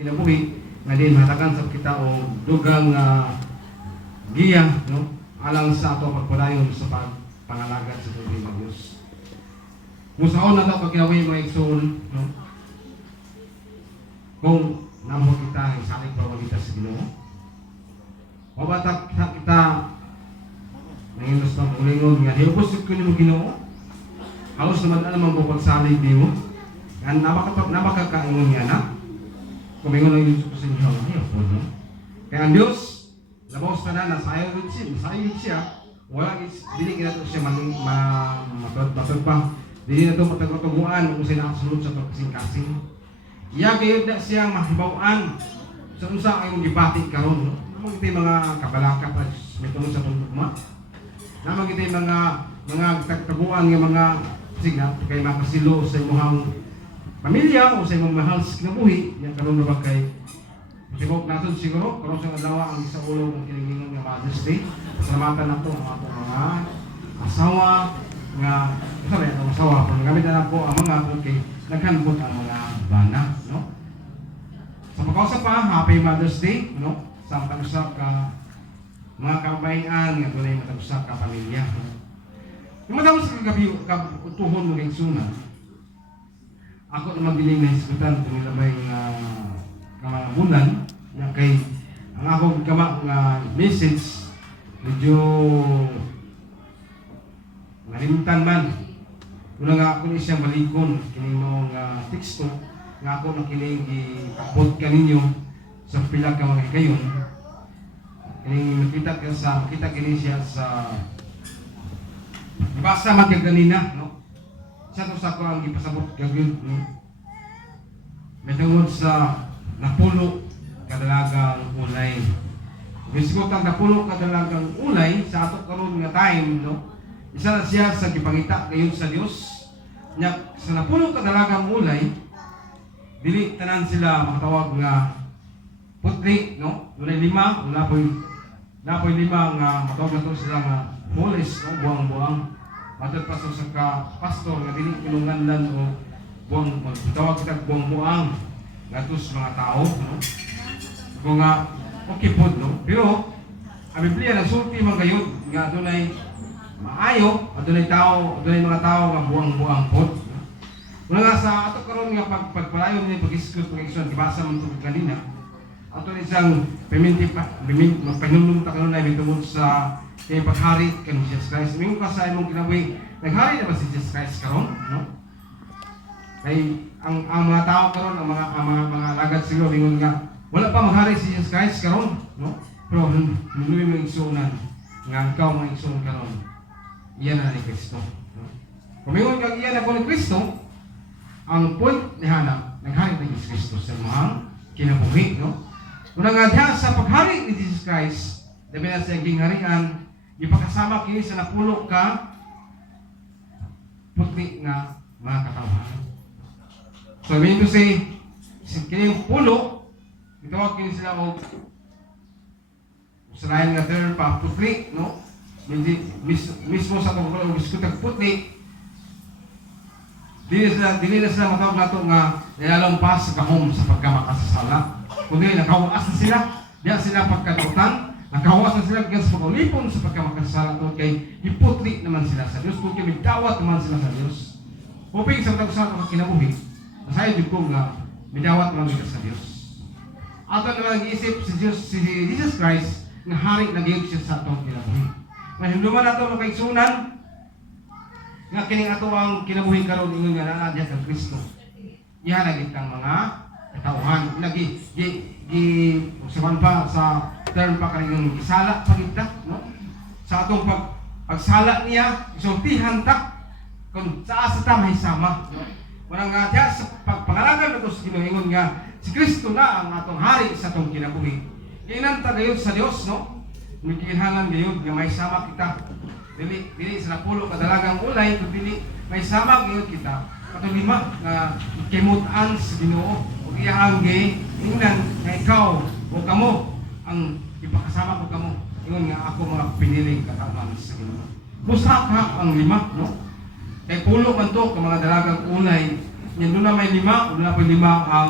kinabuhi nga din hatagan sa kita o dugang giya, no, alang sa ato pagpadayon sa pangalagad sa tubig ng Diyos. Musaon na ito pagkinabuhi mga igsoon, no, kung namo kita isalig pawalita sa Ginoo. O batak kita nanginos ng ulingon nga hilupos ko nimo Ginoo. Halos naman alam ang bukod-salig nimo. Nga napakakaingon niya na. Kumingon ang Diyos ko sa inyo. No? Kaya ang Diyos, labaw sa na sayo siya. Wala dili kina to siya matod pa. Dili na to matagatuguan kung sinakasunod sa kasing-kasing. Iya gayud na siyang mahibaw-an sa unsa ang gibati karon, no? Namang iti mga kabalaka pa may tungod sa tugma. Namang iti mga taguan nga mga sigat kay makasilo sa imong pamilya o sa imong mahal sa kinabuhi, yang karon na ba kay sibok naton siguro karon sa adlaw ang isa ulo ng kiningon nga Mother's Day. Salamatan nato ang ato mga asawa nga sabi ang asawa kung gamit na po ang mga kay naghanbot ang mga bana, no? Sa pagkausap pa, Happy Mother's Day, no? Sa matag-usap ka mga kabayan nga dunay matag-usap ka pamilya. Yung matapos kabutuhon mo kay Suna, ako na magbiling na hisgutan kung ilabay mga bulan, yung kay ang akong kama nga message, medyo nalimtan man. Una nga ako ni siyang balikon, kining mga teksto, nga ako na kining i-upload ka ninyo sa pila ka mga kayon. Kining makita kini siya sa basa man kay ganina, no? Sa to sa ko ang gipasabot gagawin, no? May tungod sa napulo kadalagang ulay. Bisgo kang napulo kadalagang ulay sa ato karon nga time, no? Isa na siya sa gipangita ngayon sa Dios. Nya sa napulo kadalagang ulay, dili tanan sila makatawag nga putri, no? Dunay lima, napoy lima nga matawag nato sila nga moles, no? Buang-buang. Matod pa sa ka pastor nga dili kinungganlan o buang tawag kita buang-buang ngadtos mga tao, no? Kung nga okay pod, no? Pero ang Biblia nagsulti man gayud nga dunay maayo at dunay mga tao nga buang-buang pod. Una nga sa ato karon nga pagpalayon ni pag-iskot pag-igsoon gibasa man tungod kanina. Ato isang magpanumdum ta karon ay mitungod sa kay paghari kan Jesus Christ. Mingon ka sa imong kinabuhi, naghari na ba si Jesus Christ karon, no? Kay ang mga tao karon ang mga lagad siguro mingon nga wala pa maghari si Jesus Christ karon, no? Pero nuloy mo igsuonan nga ikaw mo igsuon karon. Iyan na ni Kristo. Kumingon kang iyan ako ni Kristo, ang point ni Hana, naghari ni Jesus Kristo sa mga kinabuhi, no? Unang nga sa paghari ni Jesus Christ, dami na sa gingharian, ipakasama kini sa napulo ka puti nga mga katawhan. So, I mean to say, kini yung pulo, itawag kini sila o usalayan nga term pa putli, no? Mismo sa pagkulang biskutag putli, dili na sila matawag nato nga nilalampas sa kahom sa pagkamakasasala. Kundi nakawaas na sila, diyan sila pagkatutan, nakawaas na sila kaya sa pagulipon sa pagkamakasasala to kay iputli naman sila sa Diyos, kung midawat naman sila sa Diyos. Hoping sa matag-usap ng kinabuhi, masaya din ko nga midawat naman sila sa Diyos. Ato naman nag-iisip si Jesus Christ nga hari na gayud siya sa atong kinabuhi. Mahinduman nato ng kaigsunan nga kining ato ang kinabuhi karon ingon nga naa diha kang Kristo. Iyan lagi kang mga katawhan lagi usaban pa sa term pa kaning gisala pagita, no? Sa atong pagsala niya isultihan ta kun sa ta may sama, no? Wala nga diha sa pagpangalagan nato sa Ginoo ingon nga si Kristo na ang atong hari sa atong kinabuhi. Kinanta gayud sa Dios, no? Mikinhalan gayud nga may sama kita. Dili sa napulo kadalagang ulay kun dili may sama gayud kita. Katong lima nga kimutan sa Ginoo ug iyang ingnan nga ikaw o kamo ang ipakasama ko kamo. Ingon nga ako mga piniling katawhan sa Ginoo. Busa ka ang lima, no? Kay pulo man to ka mga dalagang ulay. Yan doon na may lima, doon na po lima ang